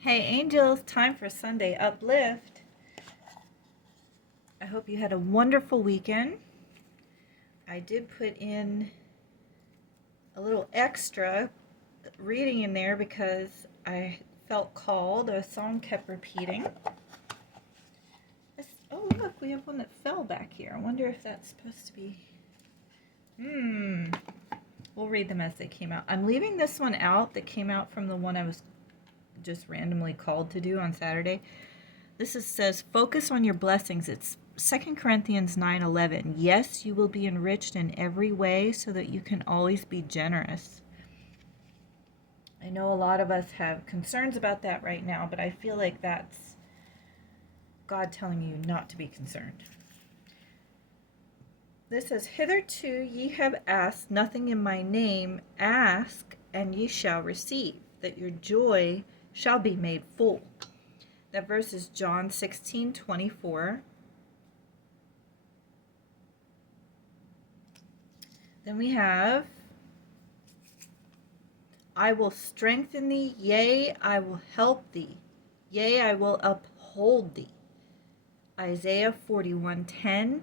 Hey angels, time for Sunday Uplift. I hope you had a wonderful weekend. I did put in a little extra reading in there because I felt called. A song kept repeating. Oh look, we have one that fell back here. I wonder if that's supposed to be... We'll read them as they came out. I'm leaving this one out that came out from the one I was just randomly called to do on Saturday. Says, focus on your blessings. It's 2 Corinthians 9:11. Yes, you will be enriched in every way so that you can always be generous. I know a lot of us have concerns about that right now, but I feel like that's God telling you not to be concerned. This says, hitherto ye have asked nothing in my name. Ask, and ye shall receive, that your joy shall be made full. That verse is John 16:24. Then we have, I will strengthen thee, yea, I will help thee, yea, I will uphold thee. Isaiah 41:10.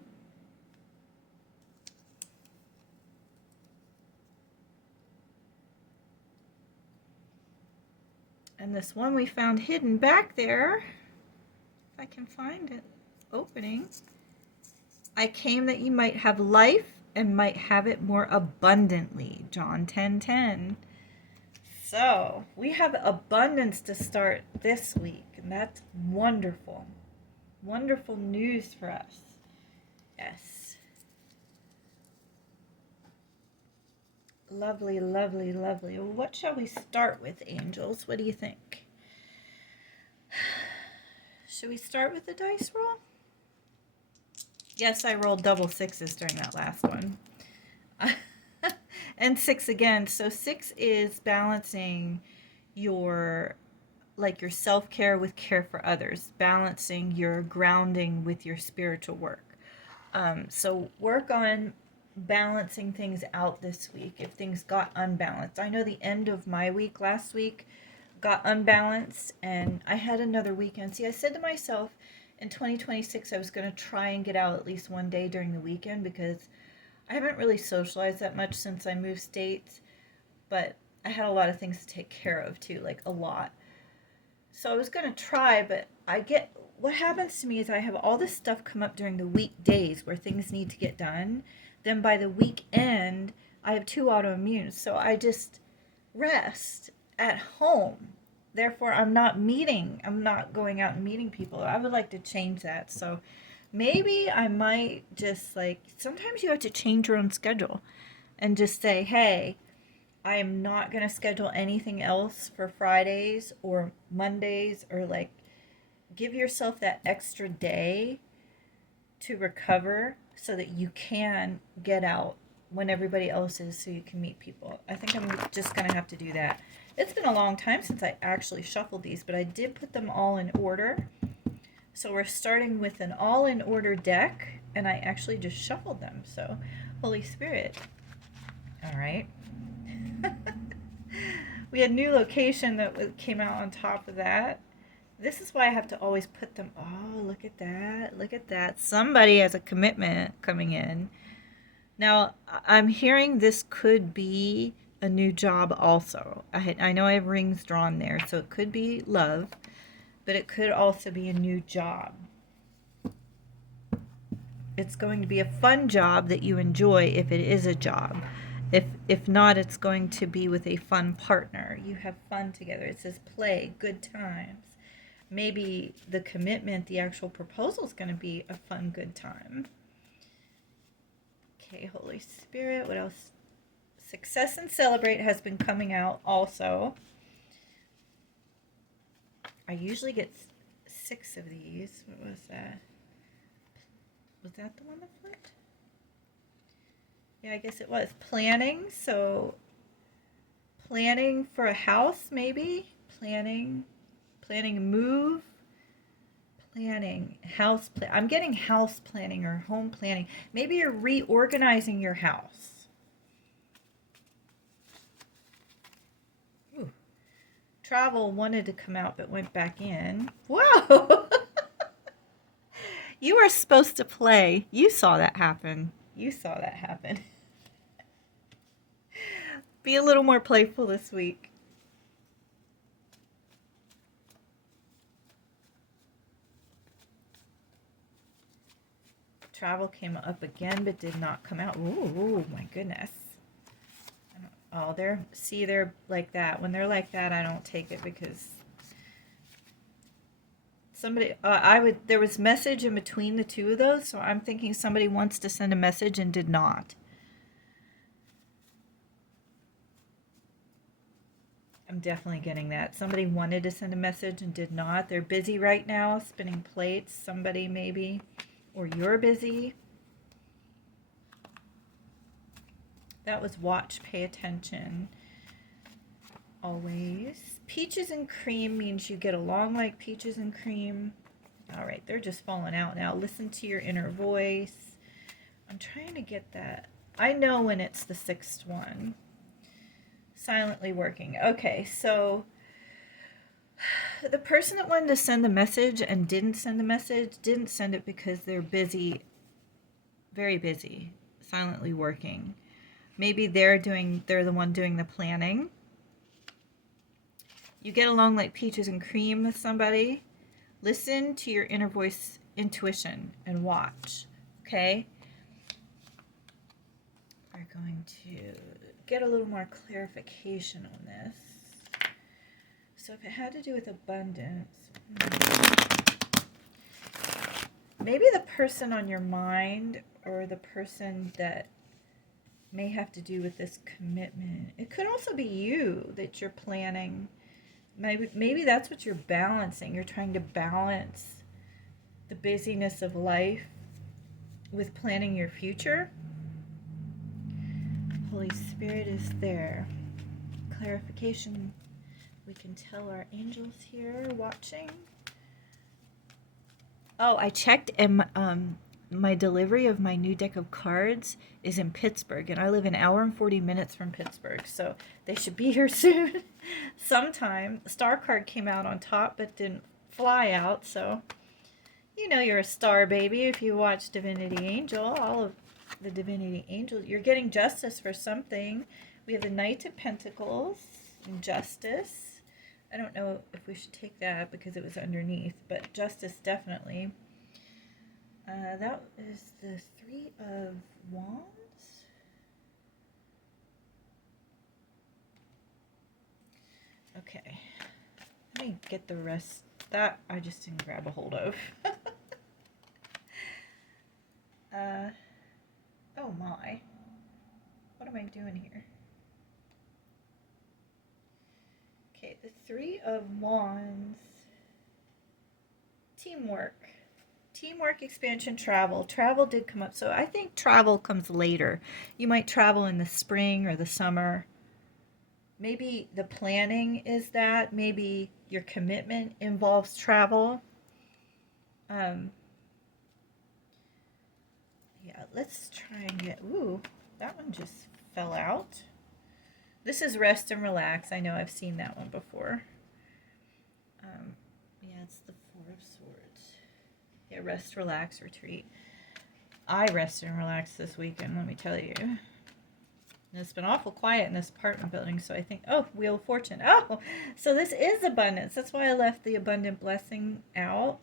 And this one we found hidden back there, if I can find it, opening. I came that ye might have life and might have it more abundantly. John 10:10. So we have abundance to start this week, and that's wonderful. Wonderful news for us. Yes. Lovely, lovely, lovely. What shall we start with, angels? What do you think? Should we start with the dice roll? Yes, I rolled double sixes during that last one. And 6 again. So 6 is balancing your self-care with care for others, balancing your grounding with your spiritual work. So work on balancing things out this week if things got unbalanced. I know the end of my week last week got unbalanced, and I had another weekend. See, I said to myself in 2026 I was going to try and get out at least one day during the weekend because I haven't really socialized that much since I moved states, but I had a lot of things to take care of too, like a lot. So I was going to try, but what happens to me is I have all this stuff come up during the weekdays where things need to get done. Then by the weekend, I have 2 autoimmunes, so I just rest at home. Therefore, I'm not going out and meeting people. I would like to change that. So maybe I might just sometimes you have to change your own schedule and just say, hey, I am not going to schedule anything else for Fridays or Mondays, or give yourself that extra day to recover so that you can get out when everybody else is, so you can meet people. I think I'm just going to have to do that. It's been a long time since I actually shuffled these, but I did put them all in order. So we're starting with an all in order deck, and I actually just shuffled them. So Holy Spirit. All right. We had new location that came out on top of that. This is why I have to always put them. Oh, look at that. Look at that. Somebody has a commitment coming in. Now, I'm hearing this could be a new job also. I know I have rings drawn there, so it could be love, but it could also be a new job. It's going to be a fun job that you enjoy if it is a job. If not, it's going to be with a fun partner. You have fun together. It says play, good times. Maybe the commitment, the actual proposal, is going to be a fun, good time. Okay, Holy Spirit, what else? Success and celebrate has been coming out also. I usually get 6 of these. What was that? Was that the one that flipped? Yeah, I guess it was. Planning. So planning for a house, maybe. Planning a move. Planning house. I'm getting house planning or home planning. Maybe you're reorganizing your house. Ooh. Travel wanted to come out but went back in. Whoa! You were supposed to play. You saw that happen. You saw that happen. Be a little more playful this week. Travel came up again but did not come out. Ooh, my goodness. Oh, they're like that. When they're like that, I don't take it because somebody, there was message in between the two of those, so I'm thinking somebody wants to send a message and did not. I'm definitely getting that. Somebody wanted to send a message and did not. They're busy right now, spinning plates. Somebody maybe, or you're busy. That was watch, pay attention. Always. Peaches and cream means you get along like peaches and cream. All right, they're just falling out now. Listen to your inner voice. I'm trying to get that. I know when it's the sixth one. Silently working. Okay, so the person that wanted to send the message and didn't send the message didn't send it because they're busy, very busy, silently working. Maybe they're the one doing the planning. You get along like peaches and cream with somebody. Listen to your inner voice intuition and watch. Okay? We're going to get a little more clarification on this. So if it had to do with abundance, maybe the person on your mind or the person that may have to do with this commitment. It could also be you that you're planning. Maybe that's what you're balancing. You're trying to balance the busyness of life with planning your future. Holy Spirit is there. Clarification. We can tell our angels here watching. Oh, I checked and my delivery of my new deck of cards is in Pittsburgh, and I live an hour and 40 minutes from Pittsburgh, so they should be here soon. Sometime. The star card came out on top but didn't fly out, so you know you're a star baby if you watch Divinity Angel. All of the Divinity Angels, you're getting justice for something. We have the Knight of Pentacles and Justice. I don't know if we should take that because it was underneath, but Justice definitely. That is the Three of Wands. Okay. Let me get the rest. That I just didn't grab a hold of. Oh my. What am I doing here? Okay, the Three of Wands. Teamwork. Teamwork, expansion, travel. Travel did come up. So I think travel comes later. You might travel in the spring or the summer. Maybe the planning is that. Maybe your commitment involves travel. Yeah, let's try and get... Ooh, that one just fell out. This is rest and relax. I know I've seen that one before. Yeah, it's the Four of Swords. Yeah, rest, relax, retreat. I rested and relaxed this weekend, let me tell you. And it's been awful quiet in this apartment building, so I think, oh, Wheel of Fortune. Oh, so this is abundance. That's why I left the abundant blessing out.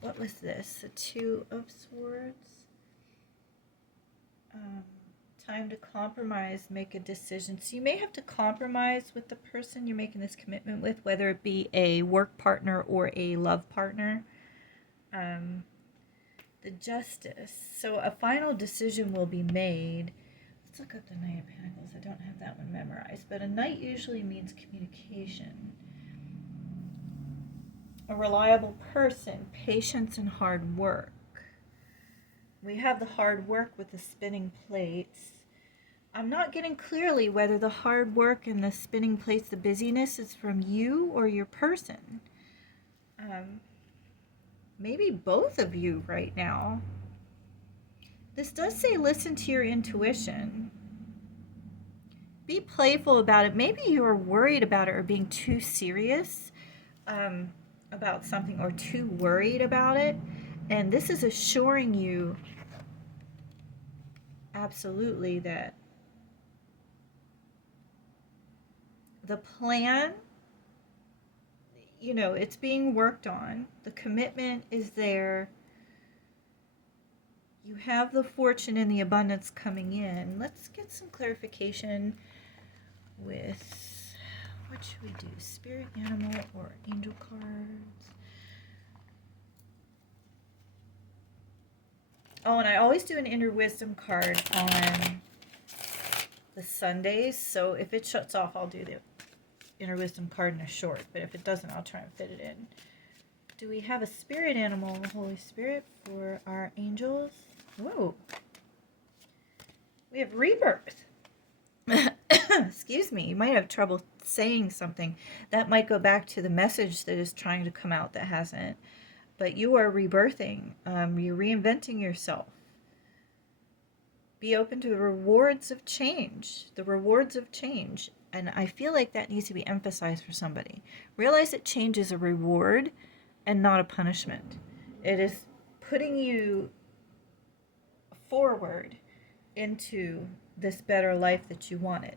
What was this? The Two of Swords. Time to compromise, make a decision. So you may have to compromise with the person you're making this commitment with, whether it be a work partner or a love partner. The Justice. So a final decision will be made. Let's look up the Knight of Pentacles. I don't have that one memorized, but a knight usually means communication. A reliable person, patience, and hard work. We have the hard work with the spinning plates. I'm not getting clearly whether the hard work and the spinning plates, the busyness, is from you or your person. Maybe both of you right now. This does say listen to your intuition. be playful about it. Maybe you're worried about it or being too serious um, about something or too worried about it. And this is assuring you absolutely that the plan, it's being worked on. The commitment is there. You have the fortune and the abundance coming in. Let's get some clarification with what should we do? Spirit animal or angel cards? Oh, and I always do an inner wisdom card on the Sundays. So if it shuts off, I'll do the inner wisdom card in a short. But if it doesn't, I'll try and fit it in. Do we have a spirit animal, Holy Spirit, for our angels? Whoa. We have rebirth. Excuse me. You might have trouble saying something. That might go back to the message that is trying to come out that hasn't. But you are rebirthing. You're reinventing yourself. Be open to the rewards of change. The rewards of change. And I feel like that needs to be emphasized for somebody. Realize that change is a reward and not a punishment. It is putting you forward into this better life that you wanted.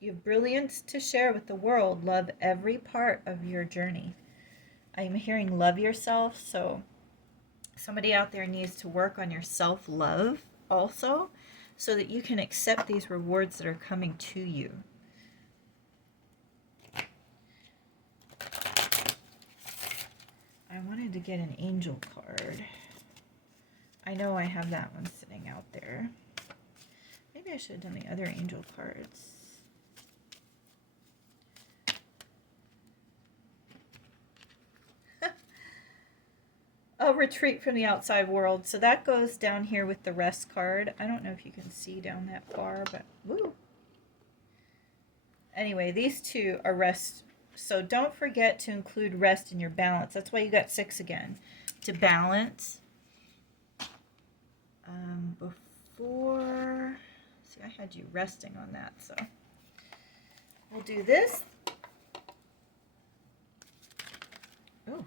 You have brilliance to share with the world. Love every part of your journey. I'm hearing love yourself, so somebody out there needs to work on your self-love also so that you can accept these rewards that are coming to you. I wanted to get an angel card. I know I have that one sitting out there. Maybe I should have done the other angel cards. Oh, retreat from the outside world. So that goes down here with the rest card. I don't know if you can see down that far, but woo. Anyway, these two are rest. So don't forget to include rest in your balance. That's why you got 6 again. To balance. Before, see, I had you resting on that, so we'll do this. Oh,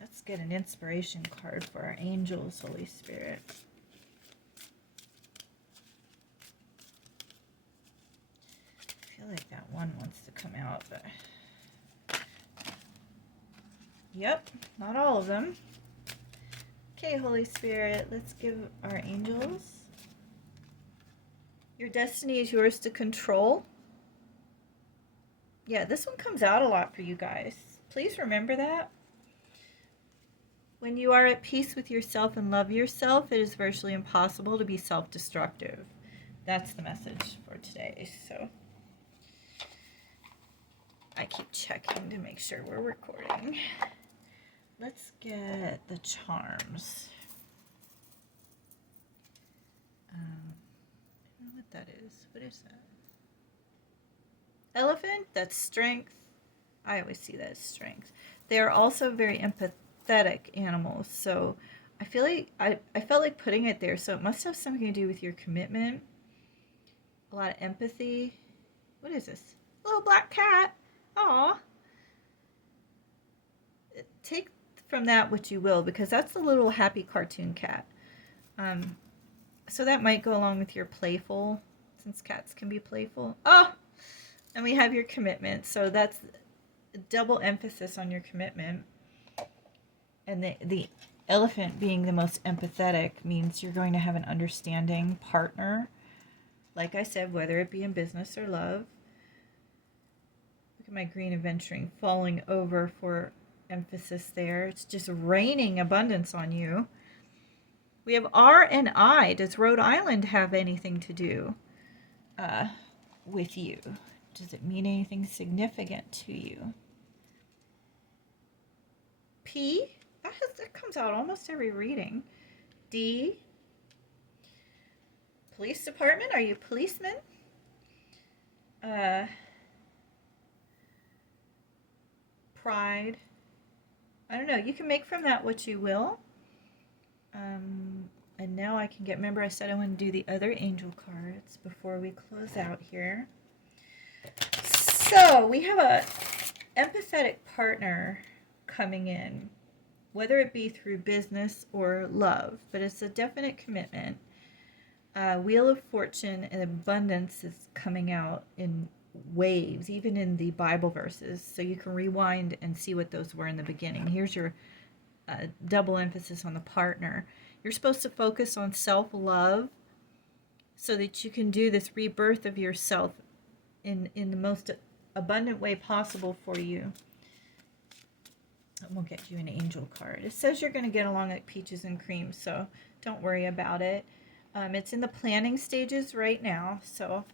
let's get an inspiration card for our angels, Holy Spirit. I feel like that one wants to come out, but yep, not all of them. Okay, Holy Spirit, let's give our angels. Your destiny is yours to control. Yeah, this one comes out a lot for you guys. Please remember that. When you are at peace with yourself and love yourself, it is virtually impossible to be self-destructive. That's the message for today. So I keep checking to make sure we're recording. Let's get the charms. I don't know what that is. What is that? Elephant? That's strength. I always see that as strength. They are also very empathetic animals. So I feel like I felt like putting it there. So it must have something to do with your commitment. A lot of empathy. What is this? Little black cat. Aw. Take from that what you will, because that's the little happy cartoon cat. So that might go along with your playful, since cats can be playful. Oh, and we have your commitment. So that's double emphasis on your commitment. And the elephant being the most empathetic means you're going to have an understanding partner. Like I said, whether it be in business or love. Look at my green adventuring falling over for emphasis there. It's just raining abundance on you. We have R and I. Does Rhode Island have anything to do with you? Does it mean anything significant to you? P. That comes out almost every reading. D. Police department. Are you policemen? Pride. I don't know. You can make from that what you will. And now I can get, remember I said I want to do the other angel cards before we close out here. So we have a empathetic partner coming in, whether it be through business or love, but it's a definite commitment. Wheel of Fortune and abundance is coming out in waves, even in the Bible verses. So you can rewind and see what those were in the beginning. Here's your double emphasis on the partner. You're supposed to focus on self-love so that you can do this rebirth of yourself in the most abundant way possible for you. We'll get you an angel card. It says you're going to get along like peaches and cream, so don't worry about it. It's in the planning stages right now, so